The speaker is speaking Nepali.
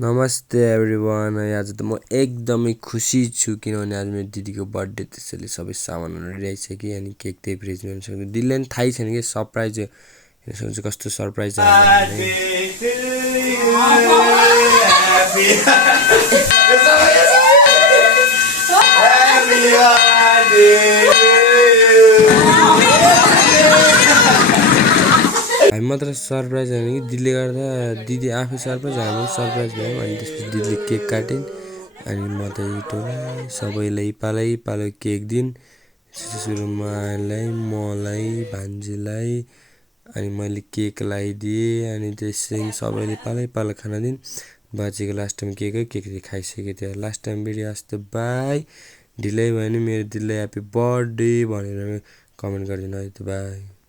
नमस्ते एभ्रिवान। आज त म एकदमै खुसी छु किनभने आज मेरो दिदीको बर्थडे, त्यसैले सबै सामानहरू रेडी आइसक्यो अनि केक त्यही फ्रिजमा सक्यो। दिदीलाई पनि थाहै छैन कि सरप्राइज हेर्न सक्नुहुन्छ कस्तो सरप्राइज हामी मात्र सरप्राइज होइन कि दिदीले गर्दा दिदी आफै सरप्राइज, हामी सरप्राइज भयौँ। अनि त्यसपछि दिदीले केक काटिन् अनि म त टोलाइ सबैलाई पालै केक दिन्। सुरुमा मलाई भान्जीलाई अनि मैले केक लगाइदिएँ अनि त्यसपछि सबैले पालै खाना दिन्। बाजेको लास्ट टाइम केक खाइसकेको थियो। लास्ट टाइम भिडियो अस्ति बाई। ढिलै भयो भने मेरो दिदीलाई ह्याप्पी बर्थडे भनेर कमेन्ट गरिदिनु है त बाई।